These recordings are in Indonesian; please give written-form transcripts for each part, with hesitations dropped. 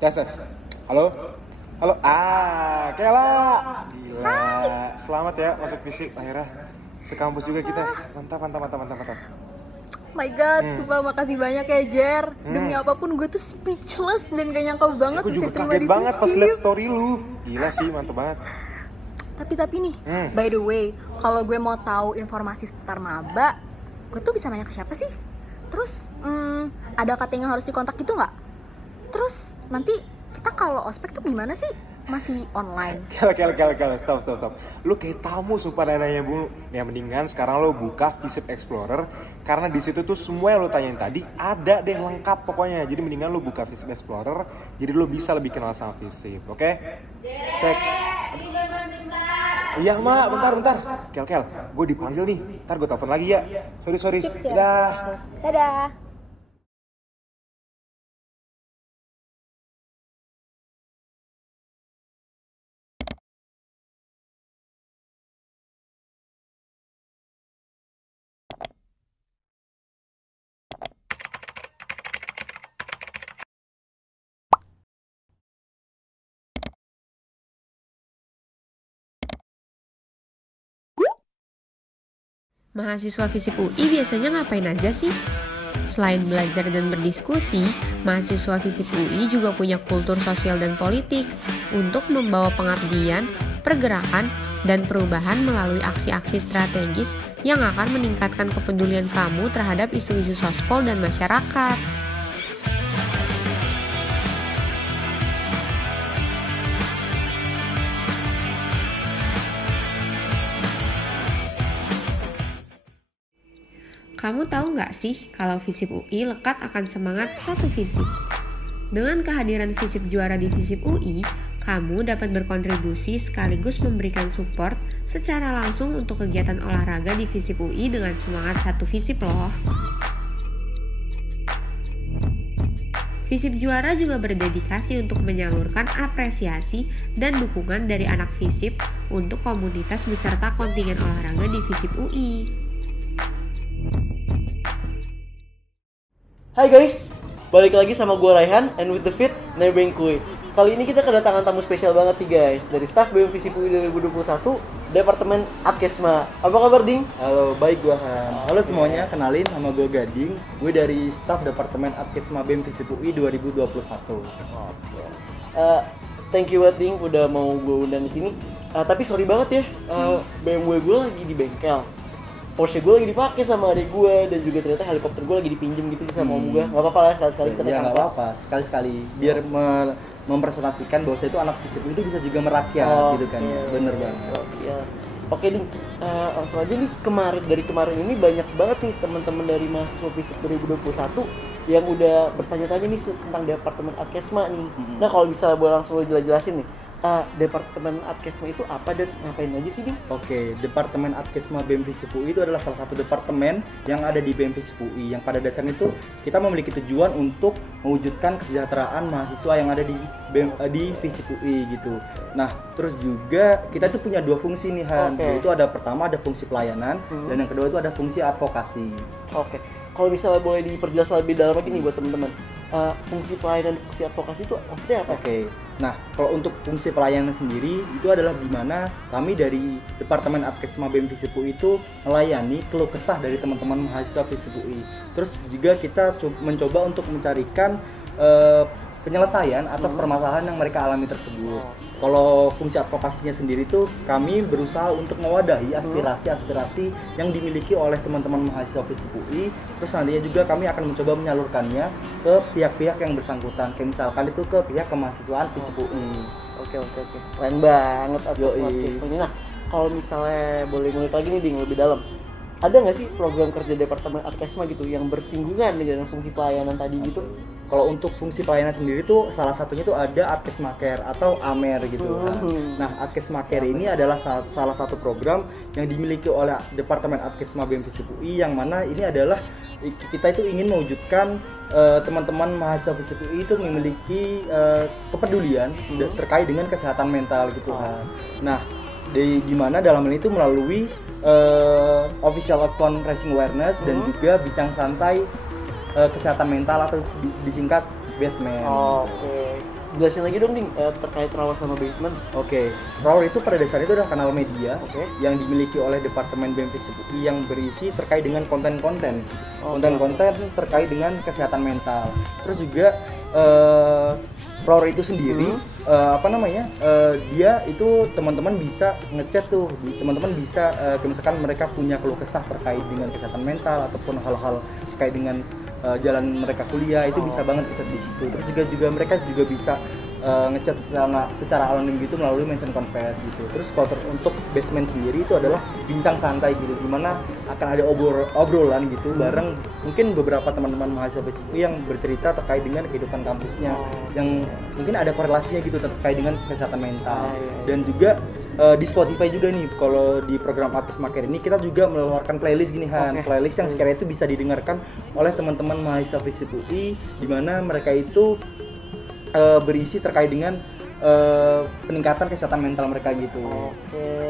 Tes tes. Halo? Halo? Kela. Gila. Selamat ya masuk fisik akhirnya. Sekampus juga kita. Mantap. My God, sumpah makasih banyak ya Jer. Demi apapun gue tuh speechless dan gak nyangka banget Aku bisa juga terima kaget di banget pas FISIP. liat story lu. Gila sih, mantep banget. Tapi nih, by the way, kalau gue mau tahu informasi seputar maba, gue tuh bisa nanya ke siapa sih? Terus, ada cutting yang harus dikontak gitu nggak? Terus nanti kita kalau ospek tuh gimana sih? Masih online? Kela, stop. Lu kayak tamu sumpah nanya mulu. Ya mendingan sekarang lu buka FISIP Explorer, karena di situ tuh semua yang lu tanyain tadi ada deh lengkap pokoknya. Jadi mendingan lu buka FISIP Explorer, jadi lu bisa lebih kenal sama FISIP, oke? Cek. Iya mak, bentar. Kel, gue dipanggil nih. Ntar gue telepon lagi ya. Sorry. Sip, Jer. Dadah. Dadah. Mahasiswa FISIP UI biasanya ngapain aja sih? Selain belajar dan berdiskusi, mahasiswa FISIP UI juga punya kultur sosial dan politik untuk membawa pengabdian, pergerakan, dan perubahan melalui aksi-aksi strategis yang akan meningkatkan kepedulian kamu terhadap isu-isu sospol dan masyarakat. Kamu tahu nggak sih kalau FISIP UI lekat akan semangat satu FISIP? Dengan kehadiran FISIP juara di FISIP UI, kamu dapat berkontribusi sekaligus memberikan support secara langsung untuk kegiatan olahraga di FISIP UI dengan semangat satu FISIP loh. FISIP juara juga berdedikasi untuk menyalurkan apresiasi dan dukungan dari anak FISIP untuk komunitas beserta kontingen olahraga di FISIP UI. Hai guys, balik lagi sama gue Raihan and with the fit Nebeng Kui. Kali ini kita kedatangan tamu spesial banget nih guys, dari staf BEM FISIP UI 2021 Departemen Adkesma. Apa kabar Ding? Halo, baik gue Han. Halo semuanya, kenalin nama gue Gading. Gue dari staf Departemen Adkesma BEM FISIP UI 2021. Thank you banget Ding udah mau gue undang di sini. Tapi sorry banget ya, BMW gue lagi di bengkel. Porsche gue lagi dipakai sama adik gue, dan juga ternyata helikopter gue lagi dipinjem gitu sama om gue. Gak apa-apa lah, sekali-sekali kita Ya nggak apa-apa, sekali-sekali biar mempresentasikan bahwa itu anak FISIP itu bisa juga merakyat gitu kan. Bener banget. Iya. Oke Ding, langsung aja nih, dari kemarin ini banyak banget nih teman-teman dari mahasiswa FISIP 2021 yang udah bertanya-tanya nih tentang Departemen Adkesma nih. Nah kalau bisa boleh langsung lo jelasin nih, Departemen Adkesma itu apa dan ngapain aja sih Ding? Oke, Departemen Adkesma BEM FISIP UI itu adalah salah satu departemen yang ada di BEM FISIP UI, yang pada dasarnya itu kita memiliki tujuan untuk mewujudkan kesejahteraan mahasiswa yang ada di FISIP UI gitu. Nah, terus juga kita itu punya dua fungsi nih Han, yaitu pertama ada fungsi pelayanan dan yang kedua itu ada fungsi advokasi. Oke. Kalau misalnya boleh diperjelas lebih dalam lagi nih buat teman-teman, fungsi pelayanan dan fungsi advokasi itu maksudnya apa? Oke. Nah, kalau untuk fungsi pelayanan sendiri itu adalah di mana kami dari Departemen Adkesma BEM FISIP UI itu melayani keluh kesah dari teman-teman mahasiswa FISIP UI. Terus juga kita mencoba untuk mencarikan penyelesaian atas permasalahan yang mereka alami tersebut. Kalau fungsi advokasinya sendiri itu kami berusaha untuk mewadahi aspirasi-aspirasi yang dimiliki oleh teman-teman mahasiswa FISIP UI. Terus nantinya juga kami akan mencoba menyalurkannya ke pihak-pihak yang bersangkutan. Kayak misalkan itu ke pihak kemahasiswaan FISIP UI. Oke. Keren banget Adkesma ini. Nah, kalau misalnya boleh ngulik lagi nih Ding lebih dalam, ada nggak sih program kerja Departemen Adkesma gitu yang bersinggungan dengan fungsi pelayanan tadi gitu? Kalau untuk fungsi pelayanan sendiri tuh salah satunya tuh ada Adkesma Care atau AMER gitu. Nah, Adkesma Care ini adalah salah satu program yang dimiliki oleh Departemen Adkesma BEM FISIP UI, yang mana ini adalah kita itu ingin mewujudkan teman-teman mahasiswa FISIP UI itu memiliki kepedulian terkait dengan kesehatan mental gitu kan. Nah, di mana dalam hal itu melalui official account raising awareness dan juga bincang santai kesehatan mental atau disingkat BASEMEN. Oke. jelasin lagi dong, Ding, terkait Rower sama Basement. Oke, Rower itu pada dasarnya itu adalah kanal media Oke. yang dimiliki oleh Departemen BEM FISIP UI yang berisi terkait dengan konten-konten, Oh, konten-konten terkait dengan kesehatan mental. Terus juga Rower itu sendiri dia itu teman-teman bisa ngechat tuh, teman-teman bisa misalkan mereka punya keluh kesah terkait dengan kesehatan mental ataupun hal-hal terkait dengan jalan mereka kuliah itu bisa banget ngechat di situ. Terus juga mereka juga bisa ngechat secara anonim gitu melalui mention confess gitu. Terus kalau untuk Basement sendiri itu adalah bincang santai gitu, dimana akan ada obrolan gitu bareng mungkin beberapa teman-teman mahasiswa FISIP UI yang bercerita terkait dengan kehidupan kampusnya yang mungkin ada korelasinya gitu terkait dengan kesehatan mental. Dan juga di Spotify juga nih, kalau di program Akesma Care ini kita juga mengeluarkan playlist gini playlist yang sekiranya itu bisa didengarkan oleh teman-teman mahasiswa FISIP UI, di mana mereka itu berisi terkait dengan peningkatan kesehatan mental mereka gitu.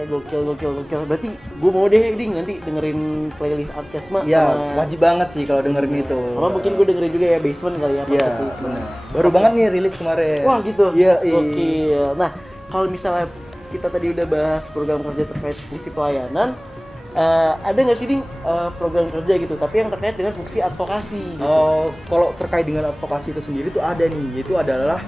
Oke, gokil. Berarti gue mau deh, Ding, nanti dengerin playlist Akesma. Ya, wajib banget sih kalau dengerin itu. Sama mungkin gue dengerin juga ya Basement kali ya. Iya, benar. Baru banget nih rilis kemarin. Wah gitu. Iya. Gokil. Nah, kalau misalnya kita tadi udah bahas program kerja terkait fungsi pelayanan, ada nggak sih, Ding, program kerja gitu tapi yang terkait dengan fungsi advokasi gitu? Kalau terkait dengan advokasi itu sendiri tuh ada nih, yaitu adalah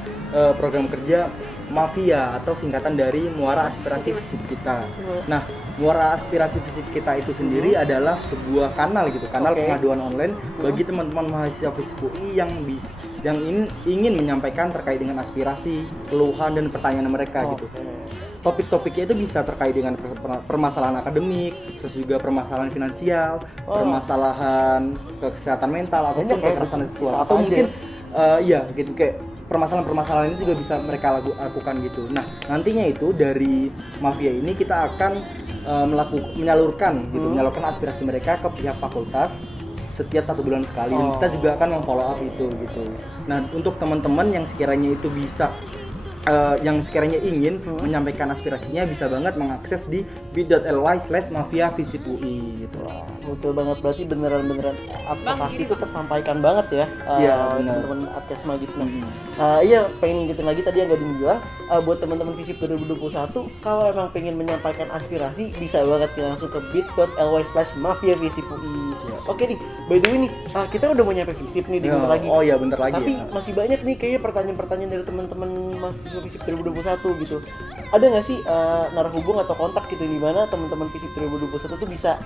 program kerja Mafia atau singkatan dari Muara Aspirasi FISIP kita. Nah, Muara Aspirasi FISIP kita itu sendiri adalah sebuah kanal gitu, kanal pengaduan online bagi teman-teman mahasiswa FISIP UI yang ingin menyampaikan terkait dengan aspirasi, keluhan dan pertanyaan mereka gitu. Topik-topiknya itu bisa terkait dengan permasalahan akademik, terus juga permasalahan finansial, permasalahan kesehatan mental ataupun kekerasan seksual atau mungkin gitu kayak permasalahan-permasalahan ini juga bisa mereka lakukan gitu. Nah, nantinya itu dari Mafia ini kita akan menyalurkan aspirasi mereka ke pihak fakultas setiap 1 bulan sekali, dan kita juga akan memfollow up itu gitu. Nah, untuk teman-teman yang sekiranya itu bisa yang sekiranya ingin menyampaikan aspirasinya bisa banget mengakses di bit.ly/mafia FISIP UI gitu. Betul banget, berarti beneran advokasi itu tersampaikan banget ya teman-teman Akesma gitu. Iya, pengen ngingetin lagi tadi yang Gading bilang, buat teman-teman FISIP 2021 kalau emang pengen menyampaikan aspirasi bisa banget langsung ke bit.ly/mafia FISIP UI. Oke nih, by the way nih, kita udah mau nyampe FISIP nih, bentar lagi. Oh iya, bentar lagi. Tapi masih banyak nih kayaknya pertanyaan-pertanyaan dari teman-teman mahasiswa FISIP 2021 gitu. Ada nggak sih narahubung atau kontak gitu di mana teman-teman FISIP 2021 tuh bisa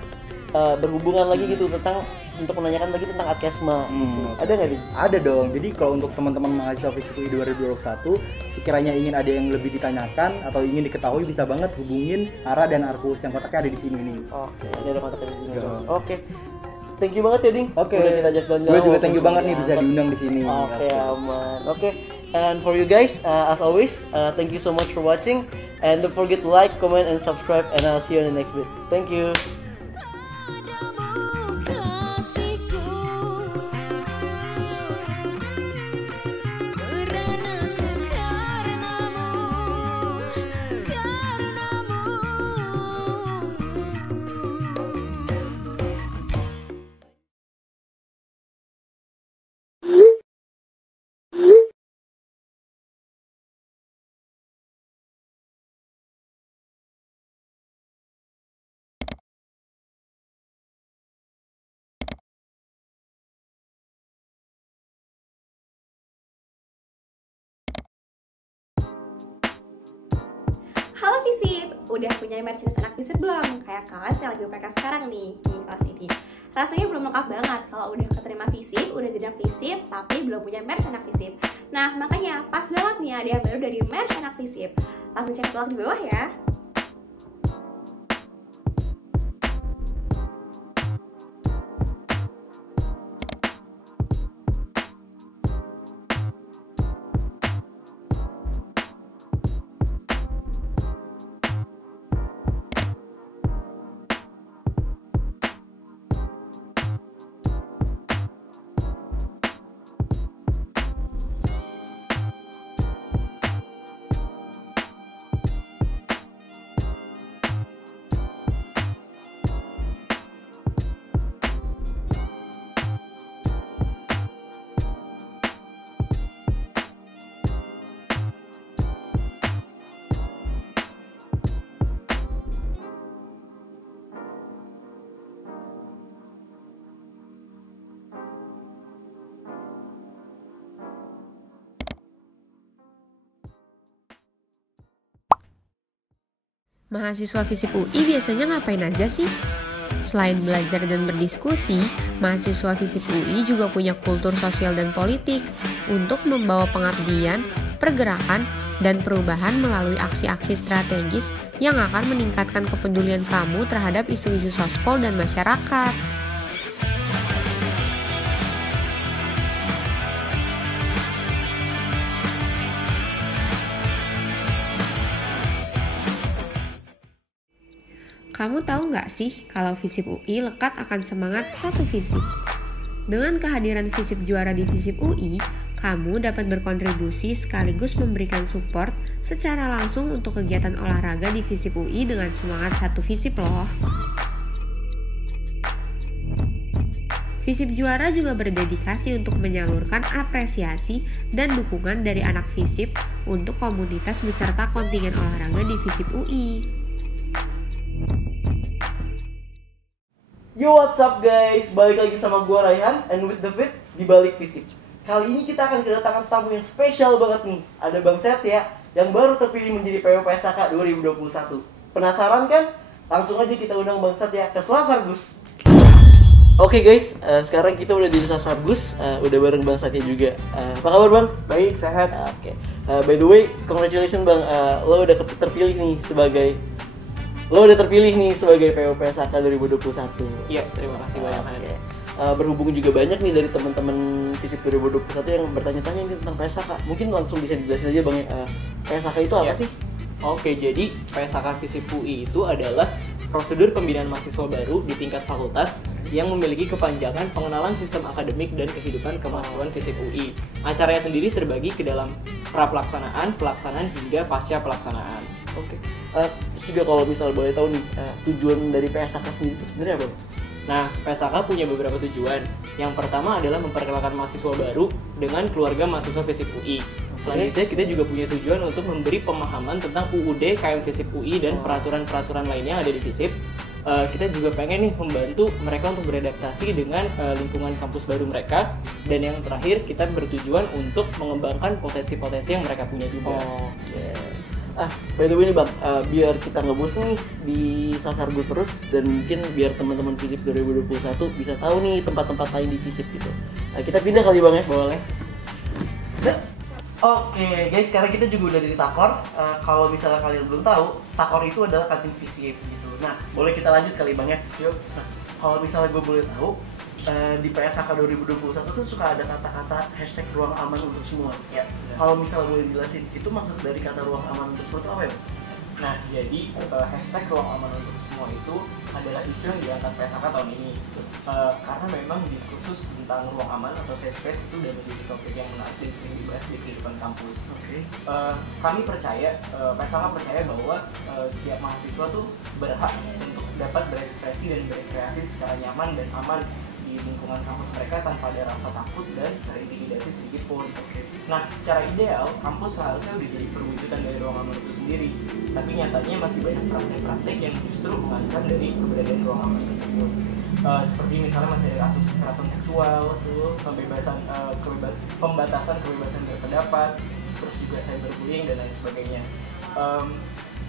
berhubungan lagi gitu untuk menanyakan lagi tentang Akesma gitu. Ada nggak nih? Ada dong. Jadi kalau untuk teman-teman mahasiswa FISIP UI 2021 sekiranya ingin ada yang lebih ditanyakan atau ingin diketahui bisa banget hubungin Ara dan Arkus yang kontaknya ada di sini nih. Oke, ini ada kontaknya di sini. Oke. Thank you banget ya, Ding. Oke. Udah kita ajak jalan-jalan. Gue juga thank you banget nih bisa diundang di sini. Oke, aman. Oke. And for you guys, as always, thank you so much for watching, and don't forget to like, comment, and subscribe, and I'll see you in the next bit. Thank you. Halo FISIP, udah punya merchandise anak FISIP belum? Kayak kelas yang lagi UPK sekarang nih, di kelas ini. Rasanya belum lengkap banget kalau udah keterima FISIP, udah jenjang FISIP, tapi belum punya merch anak FISIP. Nah, makanya pas banget nih ada yang baru dari merch anak FISIP. Langsung cek blog di bawah ya. Mahasiswa FISIP UI biasanya ngapain aja sih? Selain belajar dan berdiskusi, mahasiswa FISIP UI juga punya kultur sosial dan politik untuk membawa pengabdian, pergerakan, dan perubahan melalui aksi-aksi strategis yang akan meningkatkan kepedulian kamu terhadap isu-isu sospol dan masyarakat. Kamu tahu nggak sih kalau FISIP UI lekat akan semangat satu FISIP? Dengan kehadiran FISIP juara di FISIP UI, kamu dapat berkontribusi sekaligus memberikan support secara langsung untuk kegiatan olahraga di FISIP UI dengan semangat satu FISIP loh. FISIP juara juga berdedikasi untuk menyalurkan apresiasi dan dukungan dari anak FISIP untuk komunitas beserta kontingen olahraga di FISIP UI. Yo, what's up guys? Balik lagi sama gue Raihan and with the fit di balik FISIP. Kali ini kita akan kedatangan tamu yang spesial banget nih. Ada Bang Setia yang baru terpilih menjadi PO PSAK 2021. Penasaran kan? Langsung aja kita undang Bang Setia ke Selasar Gus. Oke guys, sekarang kita udah di Selasar Gus, udah bareng Bang Setia juga. Apa kabar Bang? Baik, sehat. Oke. By the way, congratulations Bang, lo udah terpilih nih sebagai PO PSAK 2021. Iya, terima kasih banyak. Okay. Berhubung juga banyak nih dari teman-teman FISIP 2021 yang bertanya-tanya nih tentang PSAK. Mungkin langsung bisa dijelasin aja Bang, PSAK itu apa sih? Oke, jadi PSAK FISIP UI itu adalah prosedur pembinaan mahasiswa baru di tingkat fakultas yang memiliki kepanjangan pengenalan sistem akademik dan kehidupan kemahasiswaan FISIP UI. Acaranya sendiri terbagi ke dalam pra-pelaksanaan, pelaksanaan, hingga pasca pelaksanaan. Oke. Terus juga kalau misal boleh tahu nih, tujuan dari PSAK sendiri itu sebenarnya apa? Nah, PSAK punya beberapa tujuan. Yang pertama adalah memperkenalkan mahasiswa baru dengan keluarga mahasiswa FISIP UI. Selanjutnya kita juga punya tujuan untuk memberi pemahaman tentang UUD, KM FISIP UI, dan peraturan-peraturan lainnya yang ada di FISIP. Kita juga pengen nih membantu mereka untuk beradaptasi dengan lingkungan kampus baru mereka. Dan yang terakhir, kita bertujuan untuk mengembangkan potensi-potensi yang mereka punya juga. By the way nih Bang, biar kita nggak bosen nih di Selasar Gus terus, dan mungkin biar teman-teman FISIP 2021 bisa tahu nih tempat-tempat lain di FISIP gitu. Kita pindah kali Bang ya? Boleh. Oke guys, sekarang kita juga udah di Takor. Kalau misalnya kalian belum tahu, Takor itu adalah kantin FISIP gitu. Nah, boleh kita lanjut kali Bang ya? Yuk. Nah, kalau misalnya gue boleh tahu, di PSAK 2021 tuh suka ada kata-kata hashtag ruang aman untuk semua. Ya. Kalau misalnya boleh jelasin, itu maksud dari kata ruang aman untuk semua itu apa ya? Nah, jadi hashtag ruang aman untuk semua itu adalah isu yang diangkat PSAK tahun ini. Karena memang diskursus tentang ruang aman atau safe space itu udah menjadi topik yang menarik dan sering dibahas di kehidupan kampus. Kami percaya, PSAK percaya bahwa setiap mahasiswa tuh berhak untuk dapat berekspresi dan berkreasi secara nyaman dan aman di lingkungan kampus mereka tanpa ada rasa takut dan terintimidasi sedikit pun. Nah, secara ideal, kampus seharusnya udah jadi perwujudan dari ruang aman itu sendiri. Tapi nyatanya masih banyak praktek-praktek yang justru mengancam dari keberadaan ruang aman tersebut. Seperti misalnya masih ada kasus kekerasan seksual, pembatasan kebebasan berpendapat, terus juga cyberbullying dan lain sebagainya.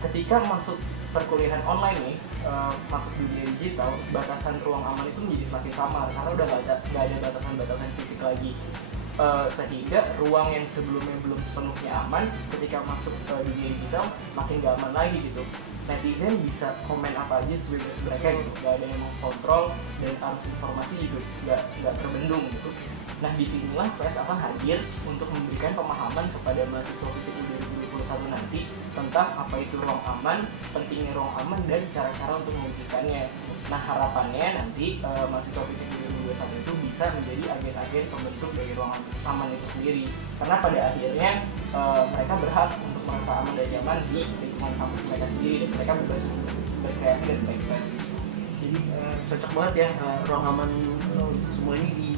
Ketika masuk perkuliahan online nih, masuk dunia digital, batasan ruang aman itu menjadi semakin samar karena udah nggak ada batasan-batasan fisik lagi. Sehingga ruang yang sebelumnya belum sepenuhnya aman, ketika masuk ke dunia digital makin gak aman lagi gitu. Netizen bisa komen apa aja sebebas mereka gitu, gak ada yang mengkontrol dan arus informasi juga gak terbendung gitu. Nah, disinilah PS akan hadir untuk memberikan pemahaman kepada mahasiswa FISIP 2021 nanti tentang apa itu ruang aman, pentingnya ruang aman, dan cara-cara untuk mewujudkannya. Nah, harapannya nanti mahasiswa FISIP 2021 itu bisa menjadi agen-agen pembentuk dari ruang aman itu sendiri. Karena pada akhirnya mereka berhak untuk merasa aman dan nyaman di lingkungan kampus mereka sendiri, dan mereka bebas untuk berkreasi dan berekspresi. Jadi cocok banget ya ruang aman semua ini di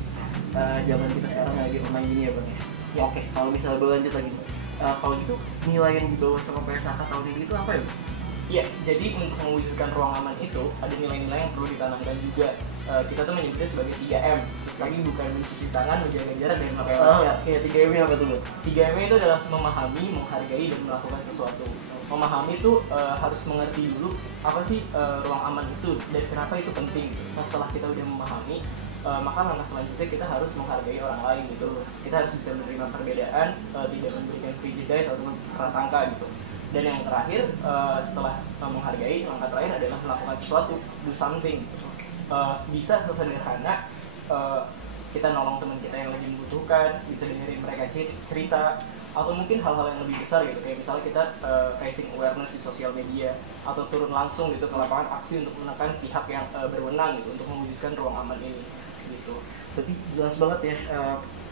zaman kita sekarang lagi online gini ya Bang ya. Ya oke, kalau misalnya berlanjut lagi, kalau gitu nilai yang dibawa sama PSAK tahun ini itu apa ya? Iya, jadi untuk mewujudkan ruang aman itu ada nilai-nilai yang perlu ditanamkan juga. Kita tuh menyebutnya sebagai 3M. Tapi bukan mencuci tangan, menjaga jarak, dan memakai masker. Oke, 3M apa tuh? 3M itu adalah memahami, menghargai, dan melakukan sesuatu. Memahami itu harus mengerti dulu apa sih ruang aman itu dan kenapa itu penting. Nah, setelah kita udah memahami, maka langkah selanjutnya kita harus menghargai orang lain gitu. Kita harus bisa menerima perbedaan, tidak memberikan prejudice ataupun prasangka gitu. Dan yang terakhir, setelah menghargai, langkah terakhir adalah melakukan sesuatu, do something. Bisa sesederhana kita nolong teman kita yang lagi membutuhkan, bisa dengerin mereka cerita, atau mungkin hal-hal yang lebih besar gitu, kayak misalnya kita raising awareness di sosial media, atau turun langsung gitu ke lapangan aksi untuk menekan pihak yang berwenang gitu untuk mewujudkan ruang aman ini gitu. Berarti jelas banget ya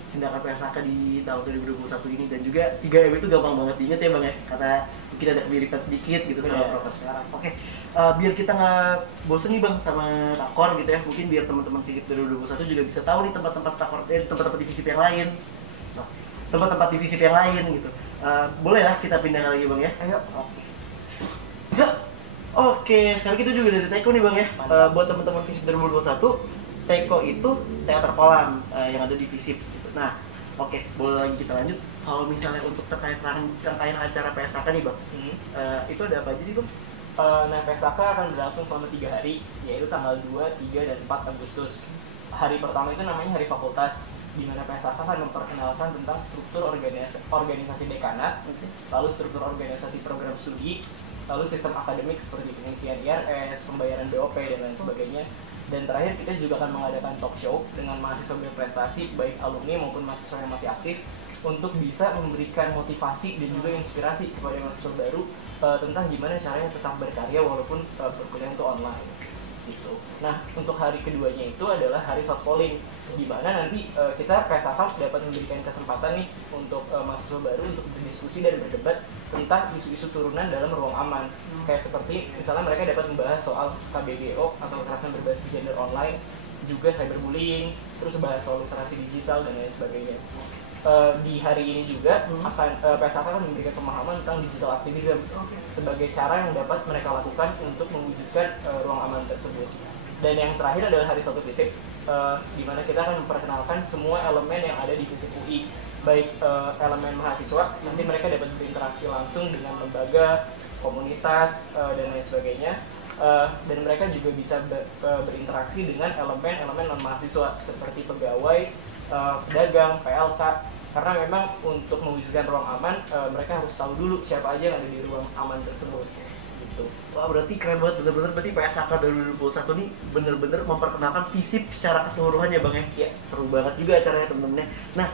tindakan PSAK di tahun 2021 ini, dan juga 3M itu gampang banget diingat ya Bang ya, karena mungkin ada kemiripan sedikit gitu sama prokes sekarang. Oke, biar kita nggak bosen nih Bang sama Takor gitu ya, mungkin biar teman-teman FISIP 2021 juga bisa tahu nih tempat-tempat Takor, tempat-tempat di FISIP yang lain, tempat-tempat di FISIP yang lain gitu. Boleh lah kita pindah lagi Bang ya? Ayo. Oke, sekarang kita juga dari Teko nih Bang ya. Buat teman-teman FISIP 2021, Teko itu teater kolam yang ada di FISIP gitu. Nah, oke, boleh lagi kita lanjut. Kalau misalnya untuk terkait rangkaian acara PSAK nih Bang, itu ada apa aja sih Bang? Nah, PSAK akan berlangsung selama 3 hari, yaitu tanggal 2, 3, dan 4 Agustus. Hari pertama itu namanya Hari Fakultas, di mana PSAK akan memperkenalkan tentang struktur organisasi dekanat, lalu struktur organisasi program studi, lalu sistem akademik seperti pengisian IRS, pembayaran BOP, dan lain sebagainya. Dan terakhir kita juga akan mengadakan talk show dengan mahasiswa berprestasi, baik alumni maupun mahasiswa yang masih aktif, untuk bisa memberikan motivasi dan juga inspirasi kepada mahasiswa baru tentang gimana caranya tetap berkarya walaupun perkuliahan itu online gitu. Nah, untuk hari keduanya itu adalah hari sospolling, di mana nanti kita PSAK dapat memberikan kesempatan nih untuk mahasiswa baru untuk berdiskusi dan berdebat tentang isu-isu turunan dalam ruang aman. Kayak seperti misalnya mereka dapat membahas soal KBGO atau kekerasan berbasis gender online, juga cyberbullying, terus bahas soal literasi digital dan lain sebagainya. Di hari ini juga PSAK akan memberikan pemahaman tentang digital activism sebagai cara yang dapat mereka lakukan untuk mewujudkan ruang aman tersebut. Dan yang terakhir adalah hari satu FISIP, di mana kita akan memperkenalkan semua elemen yang ada di FISIP UI, baik elemen mahasiswa, nanti mereka dapat berinteraksi langsung dengan lembaga, komunitas, dan lain sebagainya. Dan mereka juga bisa berinteraksi dengan elemen-elemen non-mahasiswa seperti pegawai, pedagang, PLK, karena memang untuk mewujudkan ruang aman mereka harus tahu dulu siapa aja yang ada di ruang aman tersebut gitu. Wah, berarti keren banget, bener-bener berarti PSAK 2021 nih bener-bener memperkenalkan FISIP secara keseluruhan ya Bang ya? Iya. Seru banget juga acaranya temen-temennya. Nah,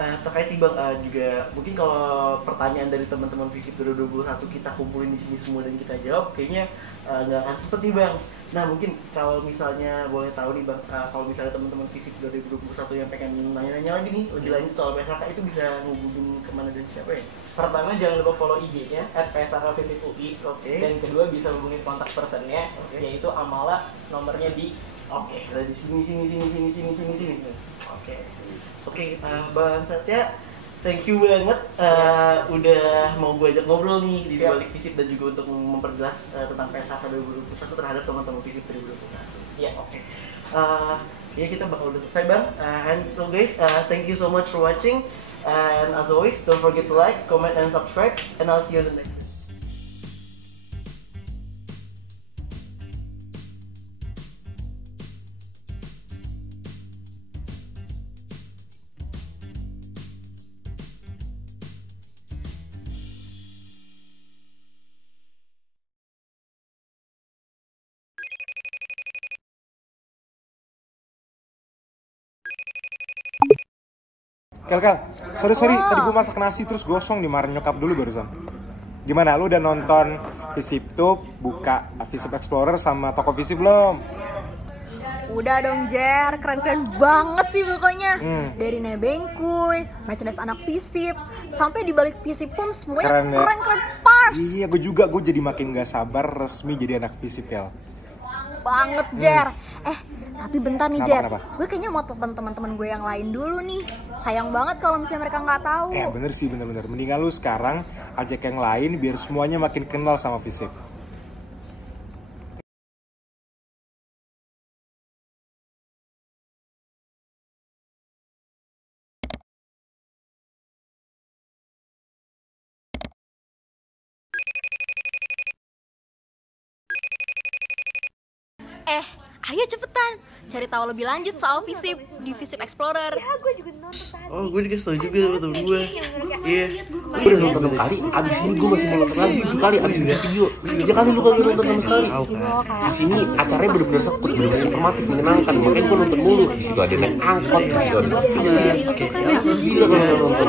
terkait nih Bang, juga mungkin kalau pertanyaan dari teman-teman FISIP 2021 kita kumpulin di sini semua dan kita jawab, kayaknya nggak akan seperti Bang. Nah, mungkin kalau misalnya boleh tahu nih Bang, kalau misalnya teman-teman FISIP 2021 yang pengen nanya-nanya lagi nih lebih lanjut soal PSAK, itu bisa ngubungin kemana dan siapa ya? Pertama, jangan lupa follow IG-nya @PSAK-FISIP-UI. Dan kedua, bisa hubungin kontak personnya, yaitu Amala, nomornya di ada di sini. Oke, Bang Satya, thank you banget udah mau gue ajak ngobrol nih di balik FISIP dan juga untuk memperjelas tentang PSAK 2021 terhadap teman-teman FISIP 2021. Iya, oke. Ya, kita bakal udah selesai Bang. And so guys, thank you so much for watching. And as always, don't forget to like, comment, and subscribe. And I'll see you in the next video. Kel, sorry, tadi gue masak nasi terus gosong dimarahin nyokap dulu barusan. Gimana, lu udah nonton FISIP tuh buka FISIP Explorer sama toko FISIP belum? Udah dong Jer, keren-keren banget sih pokoknya. Dari nebengkuy, merchandise anak FISIP, sampai di balik FISIP pun semuanya keren-keren pars. Iya, gue jadi makin gak sabar resmi jadi anak FISIP, Kel. Banget Jer. Tapi bentar nih Jer, kenapa? gue kayaknya mau telepon teman-teman gue yang lain dulu nih. Sayang banget kalau misalnya mereka nggak tahu. Bener sih, bener. Mendingan lu sekarang ajak yang lain biar semuanya makin kenal sama FISIP. Ayo cepetan cari tahu lebih lanjut soal FISIP di FISIP Explorer. Ya, gue juga nonton tadi. Oh, gue dikasih tau juga sama temen gue. Iya. Gue udah nonton 6 kali, abis ini gue masih mau nonton lagi 7 kali abis lihat video. Ya kali lu kagak nonton sama sekali. Di sini acaranya bener-bener sekut, bener-bener informatif, menyenangkan. Makanya gue nonton mulu. Di situ ada naik angkot, di situ ada film. Kayak gila kalau nonton.